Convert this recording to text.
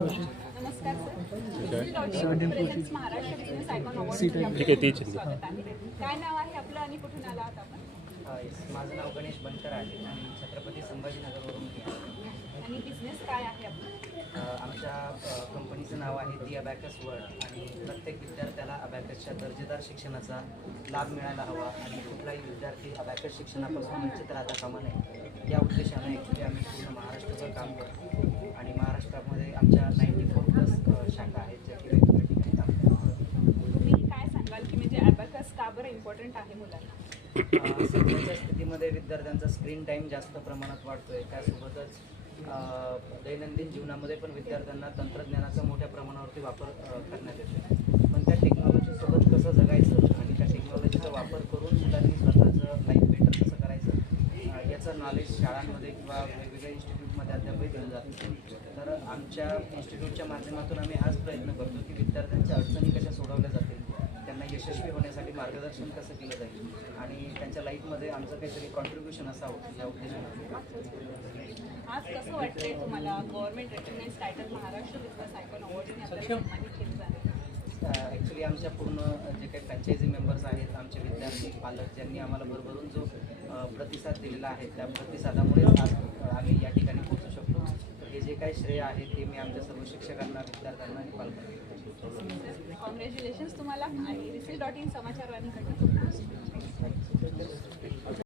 नमस्कार sir. Presents Maharashtra business icon award स्वागत आहे. काय नाव आहे आपलं आणि कुठून आला आहात आपण? माझं नाव गणेश बनकर आहे आणि छत्रपती संभाजीनगरवरून मी आहे. आणि बिझनेस काय आहे आपलं? आमच्या कंपनीचं नाव आहे दी अबॅकस वर्ल्ड आणि प्रत्येक विद्यार्थ्याला अबॅकसच्या दर्जेदार शिक्षणाचा लाभ मिळायला हवा आणि कुठलाही विद्यार्थी अबॅकस शिक्षणापासून वंचित राहता कामा नये या उद्देशाने ॲक्च्युली आम्ही पूर्ण महाराष्ट्राचं काम करतो आणि महाराष्ट्रामध्ये आमच्या 94+ शाखा आहेत ज्या की वेगवेगळ्या ठिकाणी काम करतो. तुम्ही काय सांगाल की म्हणजे अबॅकस का बरं इम्पॉर्टंट आहे मुलांना? सध्याच्या स्थितीमध्ये विद्यार्थ्यांचा स्क्रीन टाईम जास्त प्रमाणात वाढतोय. त्यासोबतच दैनंदिन जीवनामध्ये पण विद्यार्थ्यांना तंत्रज्ञानाचा मोठ्या प्रमाणावरती वापर करण्यात येतो. पण त्या टेक्नॉलॉजीसोबत कसं जगायचं आणि त्या टेक्नॉलॉजीचा वापर करून मुलांनी स्वतःचं लाईफ बेटर कसं करायचं याचं नॉलेज शाळांमध्ये किंवा वेगवेगळ्या इन्स्टिट्यूटमध्ये अद्यापही दिलं जातं. तर आमच्या इन्स्टिट्यूटच्या माध्यमातून आम्ही हाच प्रयत्न करतो की विद्यार्थ्यांच्या अडचणी कशा सोडवल्या जातील, त्यांना यशस्वी होण्यासाठी मार्गदर्शन कसं केलं जाईल आणि त्यांच्या लाईफमध्ये आमचं काहीतरी कॉन्ट्रीब्युशन असावं या उद्देशाने. आज कसं वाटतंय तुम्हाला government recognise title Maharashtra business icon अवॉर्डने आपल्याला सन्मानित केलं जातं? ॲक्च्युली आमच्या पूर्ण जे काही फ्रँचायझी मेंबर्स आहेत, आमचे विद्यार्थी पालक ज्यांनी आम्हाला भरभरून जो प्रतिसाद दिलेला आहे त्या प्रतिसादामुळेच आज आम्ही या ठिकाणी पोहोचू शकतो. तर हे जे काही श्रेय आहे ते मी आमच्या सर्व शिक्षकांना, विद्यार्थ्यांना आणि पालकांना. कॉंग्रॅच्युलेशन्स तुम्हाला आणि रिसेल.in समाचारवाणीकडनं.